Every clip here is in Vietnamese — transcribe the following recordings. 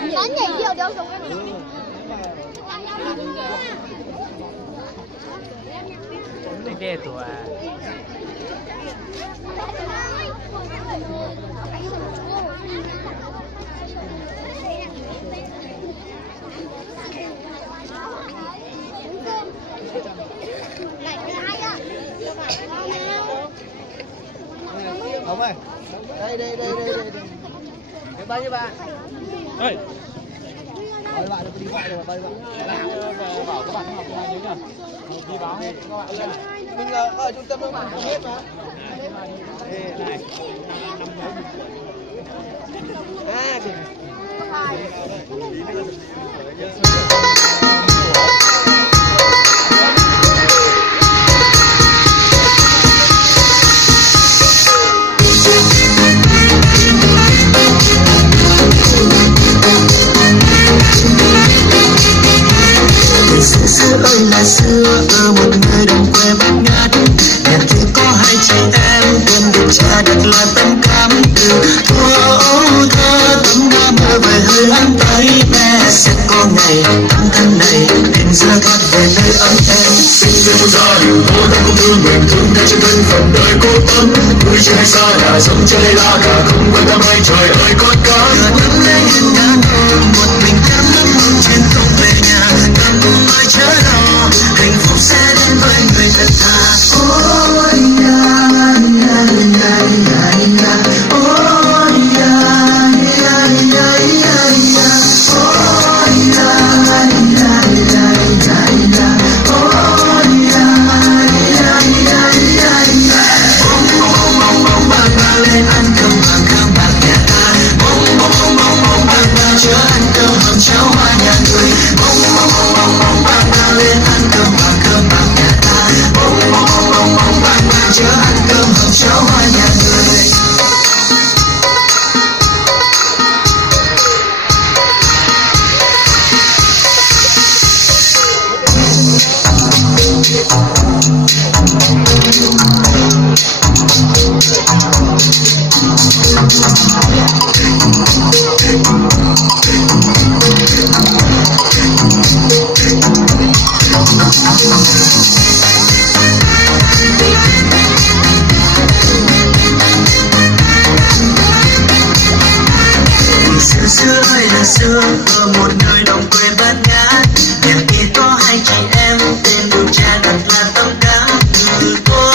Nó nhảy nhiều đâu giống cái đê tụi Ông ơi, đây. Cái bao nhiêu bạn? ơi Bao bạn đi gọi rồi, bao bạn. bảo các bạn học nhớ nhá, đi báo hết các bạn nhá. Mình ở trung tâm các bạn không biết mà. Này. Xưa ơi là xưa ở một nơi đồng quê bát ngát, nhà chỉ có hai chị em, tên được cha đặt là Tâm Cam Từ. Thơ tấm ga mơ về hơi ấm tay mẹ, sẽ có ngày tấm thân này đến giờ thoát về nơi ấm êm. Sinh ra trong gia đình cô đã không thương mình, thương theo trên thân phận đời cô Tâm. Vui chơi hay xa nhà sống chơi hay la cả, không quan tâm ai trời ơi con cá. Giờ đứng lên nhìn ngàn hồ, một mình em lắm mong trên không về nhà. Đừng ơi chớ lo, hạnh phúc sẽ đến với người thật thà. Ôi ya ya ya ya ya, ôi ya ya ya ya ya, ôi ya ya ya ya ya, ôi ya ya ya ya ya. Bông bang lên ăn cơm bạc nhà ta. Bông bang chớ ăn cơm hầm cháo hoa nhà người. Bông bang lên ăn cơm bạc nhà ta. Bông bang chớ ăn cơm hầm cháo hoa nhà người. Xưa ơi là xưa ở một nơi đồng quê bát ngát, nhà chỉ có hai chị em, tên được cha đặt là Tâm Cam Từ. Cô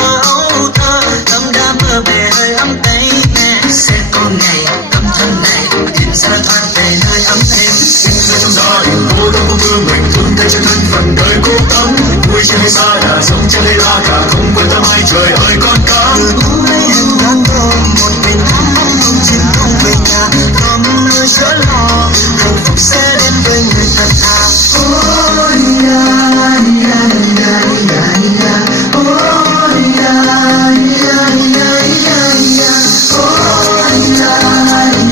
thơ Tâm đã mơ về hơi ấm tay mẹ, sẽ có ngày tấm thân này tìm ra thoát về nơi ấm êm. Sinh ra trong gia đình cô Tâm không thương mình, thương theo trên thân phận đời cô Tâm. Vui chơi hay xa nhà sống chơi hay la cả, không quan tâm ai trời ơi con cá. Từ bóng lấy hình nắng đôi, một mình thắm mong trên không về nhà. Không nơi chớ lo, hạnh phúc sẽ đến với người thật thà. Ôi ya ya ya ya ya, ôi ya ya ya ya ya, ôi ya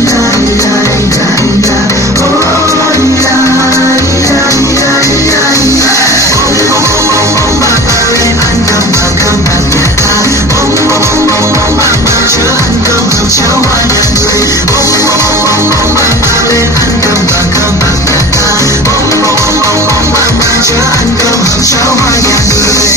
ya ya ya ya, ôi ya ya ya ya ya. Bông bang lên ăn cơm bạc nhà ta. Bông bang chớ ăn cơm hầm cháo hoa nhà người. Bông bang lên ăn cơm bạc nhà ta. Bông bang chớ ăn cơm hầm cháo hoa nhà người.